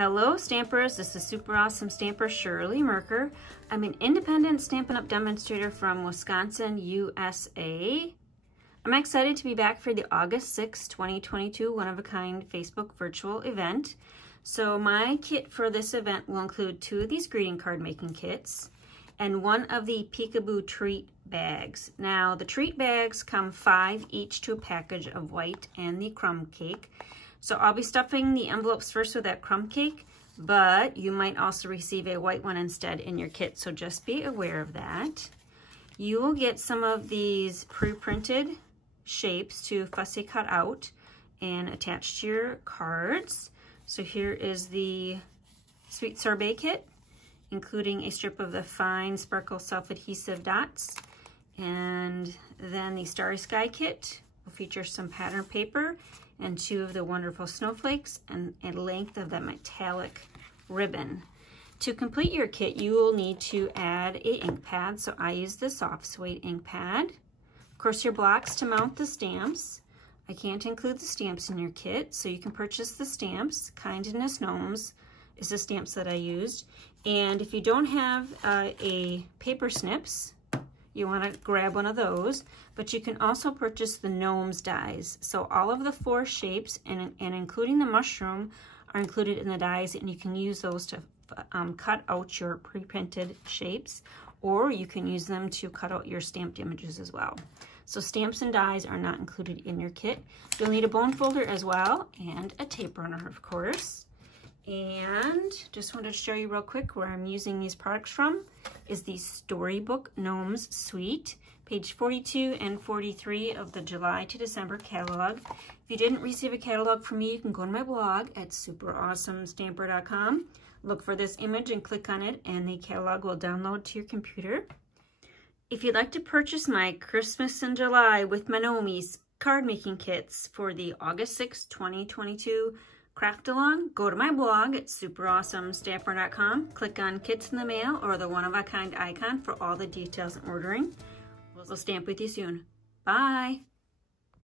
Hello Stampers, this is super awesome stamper Shirley Merker. I'm an independent Stampin' Up! Demonstrator from Wisconsin, USA. I'm excited to be back for the August 6, 2022 one-of-a-kind Facebook virtual event. So my kit for this event will include 2 of these greeting card making kits and 1 of the Peekaboo Treat Bags. Now the treat bags come 5 each to a package of white and the crumb cake. So I'll be stuffing the envelopes first with that crumb cake, but you might also receive a white one instead in your kit, so just be aware of that. You will get some of these pre-printed shapes to fussy cut out and attach to your cards. So here is the Sweet Sorbet kit, including a strip of the fine sparkle self-adhesive dots. And then the Starry Sky kit will feature some pattern paper and 2 of the wonderful snowflakes and a length of that metallic ribbon. To complete your kit, you will need to add a ink pad. So I use the soft suede ink pad. Of course, your blocks to mount the stamps. I can't include the stamps in your kit, so you can purchase the stamps. Kindness Gnomes is the stamps that I used. And if you don't have a paper snips, you want to grab one of those, but you can also purchase the Gnomes dies. So all of the 4 shapes and including the mushroom are included in the dies, and you can use those to cut out your pre-printed shapes, or you can use them to cut out your stamped images as well. So stamps and dies are not included in your kit. You'll need a bone folder as well and a tape runner, of course. And just wanted to show you real quick where I'm using these products from is the Storybook Gnomes Suite, page 42 and 43 of the July to December catalog. If you didn't receive a catalog from me, you can go to my blog at superawesomestamper.com, look for this image and click on it, and the catalog will download to your computer. If you'd like to purchase my Christmas in July with my Gnomies card making kits for the August 6, 2022 craft along, go to my blog at superawesomestamper.com, click on Kits in the Mail or the one-of-a-kind icon for all the details and ordering. We'll stamp with you soon. Bye!